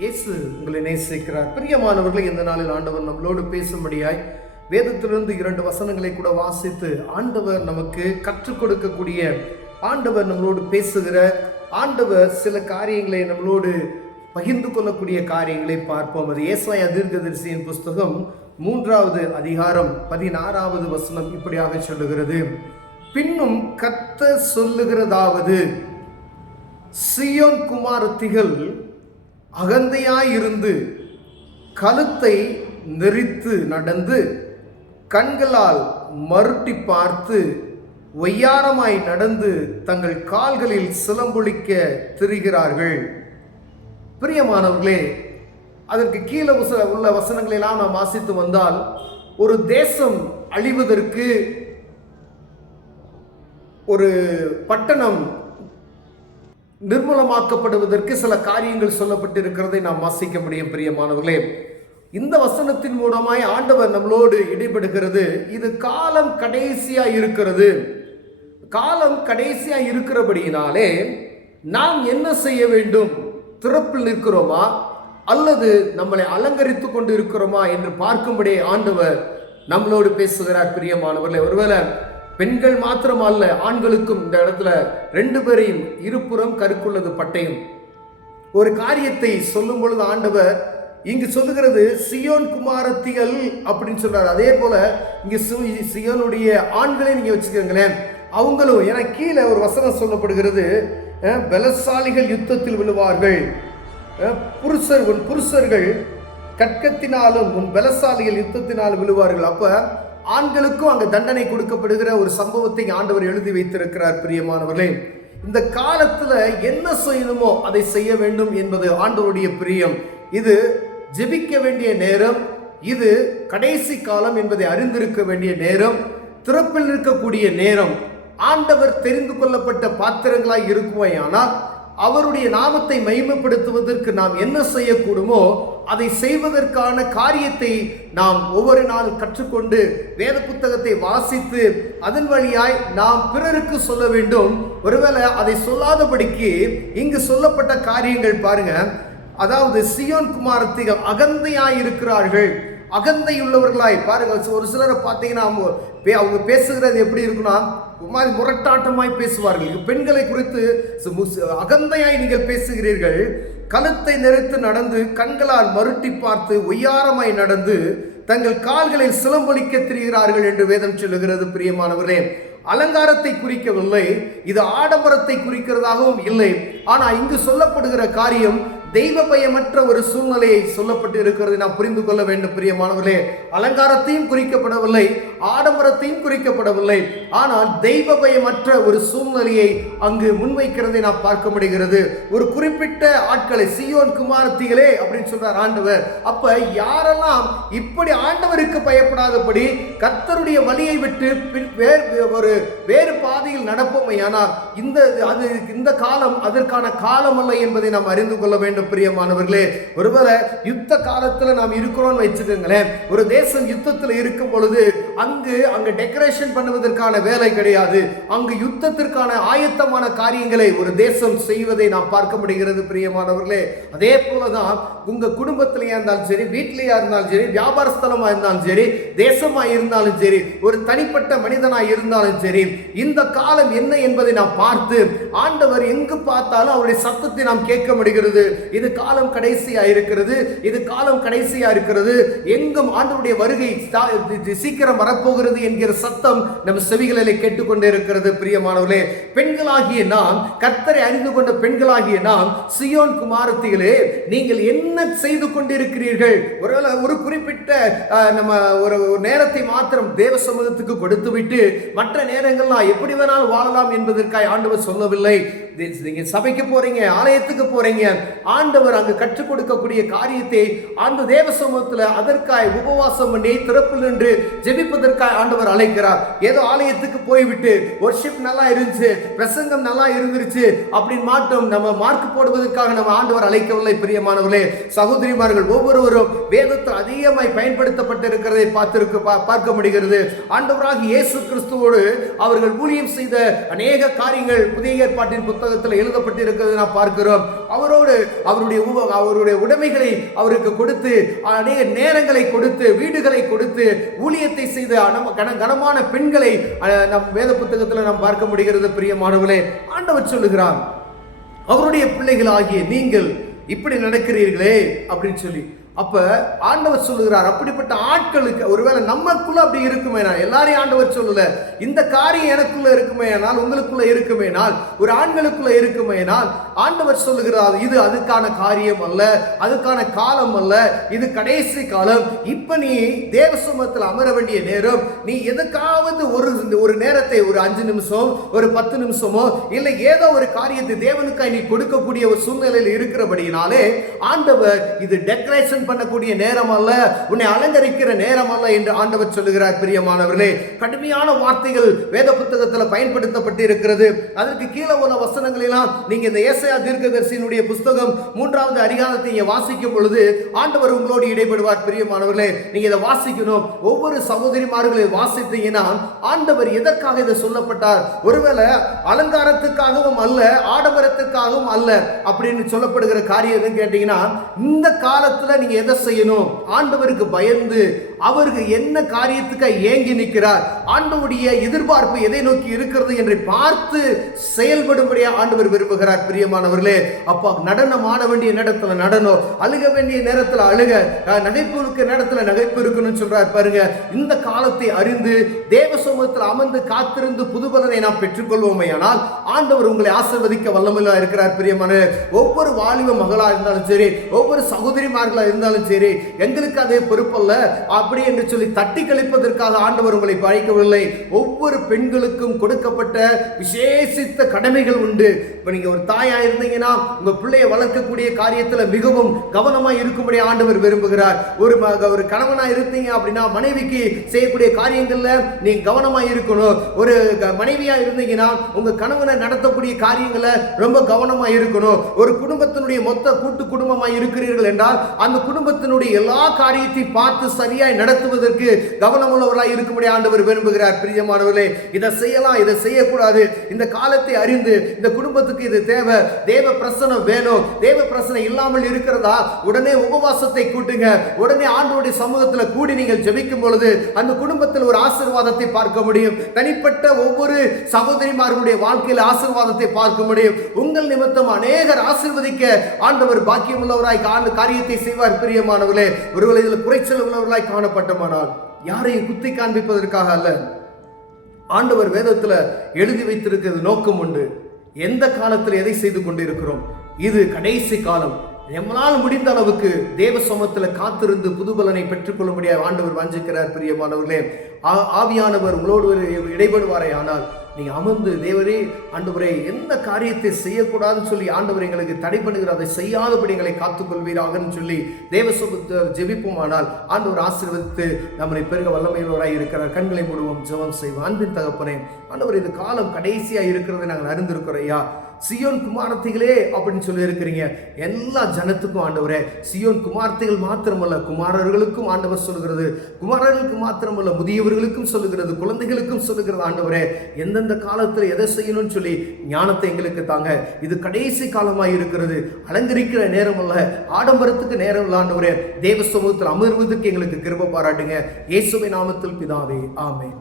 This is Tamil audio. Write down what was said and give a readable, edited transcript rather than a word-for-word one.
இயேசு உங்களை நேசிக்கிறார். பிரியமானவர்களை, இந்த நாளில் ஆண்டவர் நம்மளோடு பேசும்படியாய் வேதத்திலிருந்து 2 வசனங்களை கூட வாசித்து ஆண்டவர் நமக்கு கற்றுக் கொடுக்கக்கூடிய, ஆண்டவர் நம்மளோடு பேசுகிற, ஆண்டவர் சில காரியங்களை நம்மளோடு பகிர்ந்து கொள்ளக்கூடிய காரியங்களை பார்ப்போம். அது ஏசாயா தீர்க்கதரிசியின் புஸ்தகம் 3வது அதிகாரம் 16வது வசனம் இப்படியாக சொல்லுகிறது: பின்னும் கர்த்தர் சொல்லுகிறதாவது, சீயோன் குமாரத்திகள் அகந்தையாயிருந்து கழுத்தை நெரித்து நடந்து கண்களால் மருட்டி பார்த்து ஒய்யாரமாய் நடந்து தங்கள் கால்களில் சிலம்பொலிக்க திரிகிறார்கள். பிரியமானவர்களே, அதற்கு கீழே உள்ள வசனங்களெல்லாம் நாம் வாசித்து வந்தால், ஒரு தேசம் அழிவதற்கு, ஒரு பட்டணம் நிர்மூலமாக்கப்படுவதற்கு சில காரியங்கள் சொல்லப்பட்டிருக்கிறதை நாம் வாசிக்க முடியும். பிரியமானவர்களே, இந்த வசனத்தின் மூலமாய் ஆண்டவர் நம்மளோடு இடைபடுகிறது. இது காலம் கடைசியா இருக்கிறது. காலம் கடைசியா இருக்கிறபடியினாலே நாம் என்ன செய்ய வேண்டும்? திறப்பில் நிற்கிறோமா அல்லது நம்மளை அலங்கரித்து கொண்டு இருக்கிறோமா என்று பார்க்கும்படி ஆண்டவர் நம்மளோடு பேசுகிறார். பிரியமானவர்களே, ஒருவேளை பெண்கள் மாத்திரம் அல்ல, ஆண்களுக்கும் இந்த இடத்துல 2 பேரையும் இருபுறம் கருக்குள்ளது பட்டயம். ஒரு காரியத்தை சொல்லும் பொழுது ஆண்டவர் இங்கு சொல்லுகிறது சீயோன் குமாரத்திகள் அப்படின்னு சொல்றாரு. அதே போல இங்க சீயோனுடைய ஆண்களை நீங்க வச்சுக்கோங்களேன், அவங்களும், ஏன்னா கீழே ஒரு வசனம் சொல்லப்படுகிறது, பலசாலிகள் யுத்தத்தில் விழுவார்கள், புருஷர்கள் கற்கத்தினாலும் உன் பலசாலிகள் யுத்தத்தினாலும் விழுவார்கள். அப்ப ஆண்களுக்கும் அங்க தண்டனை கொடுக்கப்படுகிற ஒரு சம்பவத்தை ஆண்டவர் எழுதி வைத்திருக்கிறார். பிரியமானவர்களே, இந்த காலத்துல என்ன செய்யணுமோ அதை செய்ய வேண்டும் என்பது ஆண்டவருடைய பிரியம். இது ஜெபிக்க வேண்டிய நேரம், இது கடைசி காலம் என்பதை அறிந்திருக்க வேண்டிய நேரம், திறப்பில் இருக்கக்கூடிய நேரம். ஆண்டவர் தெரிந்து கொள்ளப்பட்ட பாத்திரங்களாய் இருக்குமையானால் அவருடைய நாமத்தை மகிமைப்படுத்துவதற்கு நாம் என்ன செய்யக்கூடுமோ அதை செய்வதற்கான காரியத்தை நாம் ஒவ்வொரு நாளும் கற்றுக்கொண்டு வேத புத்தகத்தை வாசித்து அதன் வழியாய் நாம் பிறருக்கு சொல்ல வேண்டும். ஒருவேளை அதை சொல்லாதபடிக்கு இங்கு சொல்லப்பட்ட காரியங்கள் பாருங்க. அதாவது சீயோன் குமாரத்திகள் அகந்தையாய் இருக்கிறார்கள். அகந்தையுள்ளவர்களாய் பாருங்க. ஒரு சிலரை பார்த்தீங்கன்னா அவங்க பேசுகிறது எப்படி இருக்குன்னா, மாதிரி முரட்டாட்டமாய் பேசுவார்கள். பெண்களை குறித்து அகந்தையாய் நீங்கள் பேசுகிறீர்கள், கழுத்தை நெரித்து நடந்து கண்களால் மருட்டி பார்த்து ஒய்யாரமாய் நடந்து தங்கள் கால்களில் சிலம்பொலிக்க திரிகிறார்கள் என்று வேதம் சொல்லுகிறது. பிரியமானவர்களே, அலங்காரத்தை குறிக்கவில்லை, இது ஆடம்பரத்தை குறிக்கிறதாகவும் இல்லை. ஆனால் இங்கு சொல்லப்படுகிற காரியம் தெய்வ பயமற்ற ஒரு சூழ்நிலையை சொல்லப்பட்டு இருக்கிறது நாம் புரிந்து கொள்ள வேண்டும். பிரியமானவர்களே, அலங்காரத்தையும் குறிக்கப்படவில்லை, ஆடம்பரத்தையும் குறிக்கப்படவில்லை, ஆனால் தெய்வ பயமற்ற ஒரு சூழ்நிலையை அங்கு முன்வைக்கிறதை நாம் பார்க்க முடிகிறது. ஒரு குறிப்பிட்ட ஆட்களை சீயோன் குமாரத்திகளே அப்படின்னு சொல்றார் ஆண்டவர். அப்ப யாரெல்லாம் இப்படி ஆண்டவருக்கு பயப்படாதபடி கர்த்தருடைய வழியை விட்டு வேறு பாதையில் நடப்போமையானால் இந்த காலம் அதற்கான காலம் அல்ல என்பதை நாம் அறிந்து கொள்ள வேண்டும். பிரியமானவர்களே, ஒருவேளை யுத்த காலத்துல நாம் இருக்கிறோம் வச்சுக்கோங்களேன். ஒரு தேசம் யுத்தத்தில் இருக்கும் பொழுது அங்க டெக்கரேஷன் பண்ணுவதற்கான வேலை கிடையாது. அங்கு யுத்தத்திற்கான ஆயத்தமான காரியங்களை ஒரு தேசம் செய்வதை நாம் பார்க்க முடிகிறது. பிரியமானவர்களே, அதே போலதான் உங்க குடும்பத்திலேயே இருந்தாலும் சரி, வீட்டிலேயா இருந்தாலும் சரி, வியாபார ஸ்தலமா இருந்தாலும் சரி, தேசமா இருந்தாலும் சரி, ஒரு தனிப்பட்ட மனிதனாய் இருந்தாலும் சரி, இந்த காலம் என்ன என்பதை நாம் பார்த்து ஆண்டவர் எங்கு பார்த்தாலும் அவருடைய சத்தத்தை நாம் கேட்க முடிகிறது. இது காலம் கடைசியா இருக்கிறது, இது காலம் கடைசியா இருக்கிறது, எங்கும் ஆண்டவருடைய வருகை சீக்கிரம் வரப்போகிறது என்கிற சத்தம் நம் செவிகளிலே கேட்டுக்கொண்டே இருக்கிறது. பிரியமானவர்களே, பெண்களாகிய நாம், கர்த்தரை அறிந்து கொண்ட பெண்களாகிய நாம், சீயோன் குமாரத்திகளே, நீங்கள் என்ன செய்து கொண்டிருக்கிறீர்கள்? ஒரு குறிப்பிட்ட நம்ம ஒரு நேரத்தை மாத்திரம் தேவ சமூகத்துக்கு கொடுத்து விட்டு மற்ற நேரங்கள்லாம் எப்படி வேணாலும் வாழலாம் என்பதற்காக ஆண்டவர் சொல்லவில்லை. நீங்க சபைக்கு போறீங்க, ஆலயத்துக்கு போறீங்க, ஆண்டவர் அங்கு கற்றுக் கொடுக்கக்கூடிய காரியத்தை அந்த தேவ சமூகத்தில் அதற்காய் உபவாசம் பண்ணி திறப்பில் நின்று ஜெபிப்பதற்கு ஜெபிப்பதற்காக ஆண்டவர் அழைக்கிறார். ஏதோ ஆலயத்துக்கு போய்விட்டு வொர்ஷிப் நல்லா இருந்துச்சு, பிரசங்கம் நல்லா இருந்துருச்சு அப்படின்னு மாட்டோம் நம்ம மார்க் போடுவதற்காக நம்ம ஆண்டவர் அழைக்கவில்லை. பிரியமானவர்களே, சகோதரிமார்கள் ஒவ்வொருவரும் வேதத்தில் அதிகமாய் பயன்படுத்தப்பட்டிருக்கிறதை பார்க்க முடிகிறது. ஆண்டவராக இயேசு கிறிஸ்துவோடு அவர்கள் ஊழியம் செய்த அநேக காரியங்கள் புதிய ஏற்பாட்டின் புத்தகத்தில் எழுதப்பட்டிருக்கிறது நாம் பார்க்கிறோம். அவரோடு அவருடைய உடைமைகளை அவருக்கு கொடுத்து, அநேக நேரங்களை கொடுத்து, வீடுகளை கொடுத்து ஊழியத்தை செய்த கனமான பெண்களை நம் வேத புத்தகத்தில் நாம் பார்க்க முடிகிறது. பிரியமானவர்களே, ஆண்டவர் சொல்லுகிறார், அவருடைய பிள்ளைகளாகிய நீங்கள் இப்படி நடக்கிறீர்களே அப்படின்னு சொல்லி. அப்ப ஆண்டவர் சொல்லுகிறார், அப்படிப்பட்ட ஆட்களுக்கு ஒருவேளை நமக்குள்ள அப்படி இருக்குமேனா, எல்லாரையும் ஆண்டவர் சொல்லல, இந்த காரியம் எனக்குள்ள இருக்குமேனால், உங்களுக்குள்ள இருக்குமேனால், ஒரு ஆண்களுக்குள்ள இருக்குமேனால், ஆண்டவர் சொல்லுகிறார், இது அதுக்கான காரியம் அல்ல, அதுக்கான காலம் அல்ல, இது கடைசி காலம். இப்ப நீ தேவ சமூகத்தில் அமர வேண்டிய நேரம். நீ எதுக்காவது ஒரு நேரத்தை, ஒரு 5 நிமிஷம், ஒரு 10 நிமிஷமோ இல்லை ஏதோ ஒரு காரியத்தை தேவனுக்காய் நீ கொடுக்கக்கூடிய ஒரு சூழ்நிலையில் இருக்கிறபடியினாலே ஆண்டவர் இது டெக்கரேஷன் பண்ணக்கூடிய நேரம் அல்ல, உன்னை அலங்கரிக்கிற நேரம் அல்ல என்று ஆண்டவர் சொல்லுகிறார். பிரியமானவர்களே, கடுமையான வார்த்தைகள் வேத புத்தகத்தில் பயன்படுத்தப்பட்டு இருக்கிறது. அதற்கு கீழே உள்ள வசனங்களெல்லாம் நீங்க இந்த ஏசாயா தீர்க்கதரிசியினுடைய புஸ்தகம் 3வது அதிகாரத்தை வாசிக்கும் பொழுது ஆண்டவர் உங்களோடு இடைபடுவார். பிரியமானவர்களே, நீங்க இதை வாசிக்கணும். ஒவ்வொரு சகோதரிமார்களை வாசித்தீங்கன்னா ஆண்டவர் எதற்காக இதை சொல்லப்பட்டார், ஒருவேளை அலங்காரத்துக்காகவும் அல்ல, ஆடம்பரத்துக்காகவும் அல்ல அப்படின்னு சொல்லப்படுகிற காரியம் எதுன்னு கேட்டீங்கன்னா, இந்த காலத்துல நீங்க எதை செய்யணும், ஆண்டவருக்கு பயந்து அவருக்கு என்ன காரியத்துக்காக ஏங்கி நிற்கிறார், ஆண்டவருடைய எதிர்பார்ப்பு எதை நோக்கி இருக்கிறது என்று பார்த்து செயல்படும்படியா ஆண்டவர் விரும்புகிறார். பிரியமானவர்களே, அப்பா நடனம் ஆட வேண்டிய நேரத்தில் நடனம், அழுக வேண்டிய நேரத்தில் அழுக, நகைப்பு இருக்க நேரத்தில் நகைப்பு இருக்கணும்னு சொல்றார். பாருங்க, இந்த காலத்தை அறிந்து தேவ சமூகத்தில் அமர்ந்து காத்திருந்து புதுபலனை நாம் பெற்றுக்கொள்வோமே ஆனால் ஆண்டவர் உங்களை ஆசீர்வதிக்க வல்லமையா இருக்கிறார். பிரியமான ஒவ்வொரு வாலிப மகளா இருந்தாலும் சரி, ஒவ்வொரு சகோதரிமார்களா இருந்தாலும் சரி, எங்களுக்கு அதே பொறுப்பல்ல அப்படி என்று சொல்லி தட்டி கழிப்பதற்காக ஆண்டவர் உங்களை அழைக்கவில்லை. ஒவ்வொரு பெண்களுக்கும் கொடுக்கப்பட்ட விசேஷித்த கடமைகள் உண்டு. இப்ப நீங்க ஒரு தாயா இருந்தீங்கன்னா உங்க பிள்ளையை வளர்க்கக்கூடிய காரியத்துல மிகவும் கவனமா இருக்கும்படி ஆண்டவர் விரும்புகிறார். ஒரு கணவனா இருந்தீங்க அப்படின்னா மனைவிக்கு செய்யக்கூடிய காரியங்கள்ல நீங்க கவனமா இருக்கணும். ஒரு மனைவியா இருந்தீங்கன்னா உங்க கணவனை நடத்தக்கூடிய காரியங்களை ரொம்ப கவனமா இருக்கணும். ஒரு குடும்பத்தினுடைய மொத்த கூட்டு குடும்பமா இருக்கிறீர்கள் என்றால் அந்த குடும்பத்தினுடைய எல்லா காரியத்தையும் பார்த்து சரியாய் நடத்துவதற்கு கவனமுள்ளவர்களாய் இருக்கும்படி ஆண்டவர் விரும்புகிறார். பிரியமானவர்களே, இதை செய்யலாம், இதை செய்யக்கூடாது, இந்த காலத்தை அறிந்து இந்த குடும்பத்துக்கு இது தேவை, தேவ பிரசனம் வேணும், தேவ பிரசனம் இல்லாமல் இருக்கிறதா உடனே உபவாசத்தை கூட்டுங்க. உடனே ஆண்டவருடைய சமூகத்தில் கூடி நீங்கள் ஜெபிக்கும் பொழுது அந்த குடும்பத்தில் ஒரு ஆசீர்வாதத்தை பார்க்க முடியும். தனிப்பட்ட ஒவ்வொரு சகோதரிமார்களுடைய வாழ்க்கையில் ஆசீர்வாதத்தை பார்க்க முடியும். உங்கள் நிமித்தம் அநேகர் ஆசீர்வதிக்க ஆண்டவர் பாக்கியம் உள்ளவராய் காரியத்தை செய்வார். பிரியமானவர்களே, ஒருவேளை இதில் குறைச்சல் உள்ளவர்களாய் காணப்பட்டமானால் யாரையும் குத்தி காண்பிப்பதற்காக அல்ல, ஆண்டவர் வேதத்தில் எழுதி வைத்திருக்கிறது நோக்கம் உண்டு. எந்த காலத்தில் எதை செய்து கொண்டிருக்கிறோம், இது கடைசி காலம். நம்மளால் முடிந்த அளவுக்கு தேவ சமூகத்தில் காத்திருந்து புதுபலனை பெற்றுக்கொள்ளும்படியாக ஆண்டவர் வாஞ்சிக்கிறார். பிரியமானவர்களே, ஆவியானவர் உங்களோடு இடைபடுவாரே ஆனால் நீங்க அமர்ந்து தேவரே ஆண்டவரே எந்த காரியத்தை செய்யக்கூடாதுன்னு சொல்லி ஆண்டவர் எங்களுக்கு தடை பண்ணுகிற அதை செய்யாதபடி எங்களை காத்துக்கொள்வீராகன்னு சொல்லி தேவ சமூகத்தை ஜெபிப்போமானால் ஆண்டவர் ஆசீர்வதித்து நம்மளை பெருக வல்லமையுள்ளவராய் இருக்கிறார். கண்களை மூடுவோம், ஜெபம் செய்வோம். அன்பின் தகப்பனே, ஆண்டவர் இது காலம் கடைசியா இருக்கிறதை நாங்கள் அறிந்திருக்கிறோம். ஐயா, சியோன் குமாரத்திகளே அப்படின்னு சொல்லி இருக்கிறீங்க. எல்லா ஜனத்துக்கும் ஆண்டவரே, சியோன் குமாரத்திகள் மாத்திரமல்ல, குமாரர்களுக்கும் ஆண்டவர் சொல்லுகிறது, குமாரர்களுக்கு மாத்திரமல்ல முதியவர்களுக்கும் சொல்லுகிறது, குழந்தைகளுக்கும் சொல்லுகிறது. ஆண்டவரே, எந்தெந்த காலத்தில் எதை செய்யணும்னு சொல்லி ஞானத்தை எங்களுக்கு தாங்க. இது கடைசி காலமாக இருக்கிறது. அலங்கரிக்கிற நேரம் அல்ல, ஆடம்பரத்துக்கு நேரம் இல்லை. ஆண்டவரே, தேவ சமூகத்தில் அமர்வதற்கு எங்களுக்கு கிருபை பாராட்டுங்க. இயேசுவின் நாமத்தில் பிதாவே, ஆமென்.